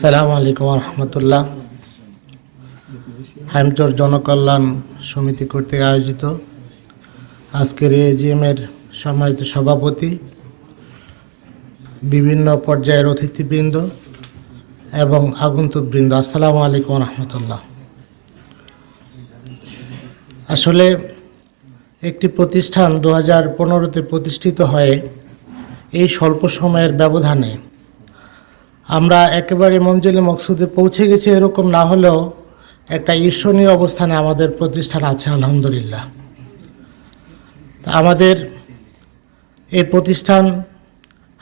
সালাম আলাইকুম রহমতুল্লাহ। হ্যামচর জনকল্যাণ সমিতি কর্তৃক আয়োজিত আজকের এজিএমের সম্মানিত সভাপতি, বিভিন্ন পর্যায়ের অতিথিবৃন্দ এবং আগন্তুকবৃন্দ, আসসালামু আলাইকুম রহমতুল্লাহ। আসলে একটি প্রতিষ্ঠান দু হাজার পনেরোতে প্রতিষ্ঠিত হয়ে এই স্বল্প সময়ের ব্যবধানে আমরা একেবারে মঞ্জিলে মকসুদে পৌঁছে গেছি, এরকম না হলেও একটা ঈর্ষণীয় অবস্থানে আমাদের প্রতিষ্ঠান আছে, আলহামদুলিল্লাহ। আমাদের এই প্রতিষ্ঠান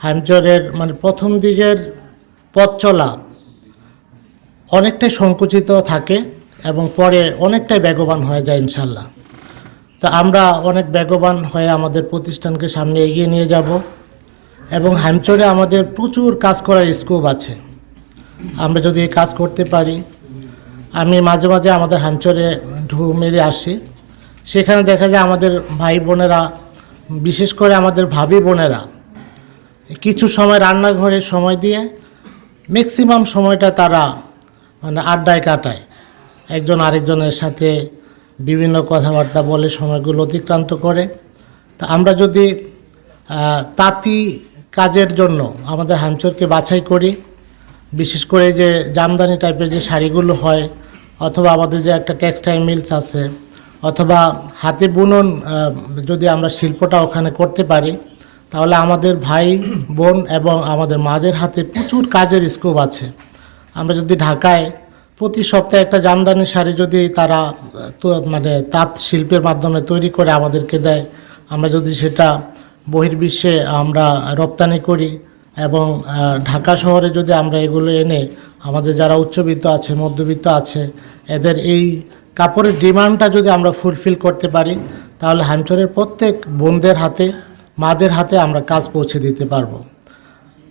হ্যামচরের মানে প্রথম দিকের পথ চলা অনেকটাই সংকুচিত থাকে এবং পরে অনেকটাই বেগবান হয়ে যায় ইনশাল্লাহ তো আমরা অনেক বেগবান হয়ে আমাদের প্রতিষ্ঠানকে সামনে এগিয়ে নিয়ে যাব। এবং হ্যামচরে আমাদের প্রচুর কাজ করার স্কোপ আছে। আমরা যদি এই কাজ করতে পারি, আমি মাঝে মাঝে আমাদের হ্যামচরে ঢু মেরে আসি। সেখানে দেখা যায় আমাদের ভাই বোনেরা, বিশেষ করে আমাদের ভাবি বোনেরা, কিছু সময় রান্নাঘরে সময় দিয়ে ম্যাক্সিমাম সময়টা তারা মানে আড্ডায় কাটায়। একজন আরেকজনের সাথে বিভিন্ন কথাবার্তা বলে সময়গুলো অতিক্রান্ত করে। তা আমরা যদি তাঁতি কাজের জন্য আমাদের হাঞ্চরকে বাছাই করি। বিশেষ করে যে জামদানি টাইপের যে শাড়িগুলো হয়, অথবা আমাদের যে একটা টেক্সটাইল মিলস আছে, অথবা হাতে বুনন যদি আমরা শিল্পটা ওখানে করতে পারি, তাহলে আমাদের ভাই, বোন এবং আমাদের মাদের হাতে প্রচুর কাজের স্কোপ আছে। আমরা যদি ঢাকায় প্রতি সপ্তাহে একটা জামদানি শাড়ি যদি তারা মানে তাঁত শিল্পের মাধ্যমে তৈরি করে আমাদেরকে দেয়, আমরা যদি সেটা বহির্বিশ্বে আমরা রপ্তানি করি এবং ঢাকা শহরে যদি আমরা এগুলো এনে আমাদের যারা উচ্চবিত্ত আছে, মধ্যবিত্ত আছে, এদের এই কাপড়ের ডিমান্ডটা যদি আমরা ফুলফিল করতে পারি, তাহলে হাঞ্চরের প্রত্যেক বোনদের হাতে, মাদের হাতে আমরা কাজ পৌঁছে দিতে পারব।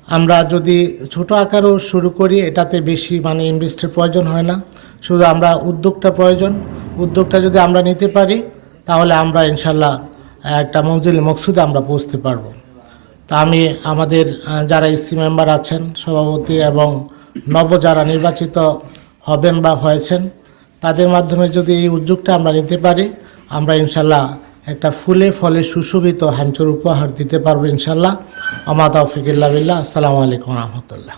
আমরা যদি ছোট আকারও শুরু করি, এটাতে বেশি মানে ইনভেস্টের প্রয়োজন হয় না। শুধু আমরা উদ্যোগটা প্রয়োজন। উদ্যোগটা যদি আমরা নিতে পারি, তাহলে আমরা ইনশাল্লাহ একটা মঞ্জিল মকসুদে আমরা পৌঁছতে পারব। তা আমি আমাদের যারা ইসি মেম্বার আছেন, সভাপতি এবং নব যারা নির্বাচিত হবেন বা হয়েছেন, তাদের মাধ্যমে যদি এই উদ্যোগটা আমরা নিতে পারি, আমরা ইনশাল্লাহ একটা ফুলে ফলে সুশোভিত হ্যাঞ্চর উপহার দিতে পারব ইনশাল্লাহ। আমা তৌফিকুল্লাহ আসসালামু আলাইকুম রহমতুল্লাহ।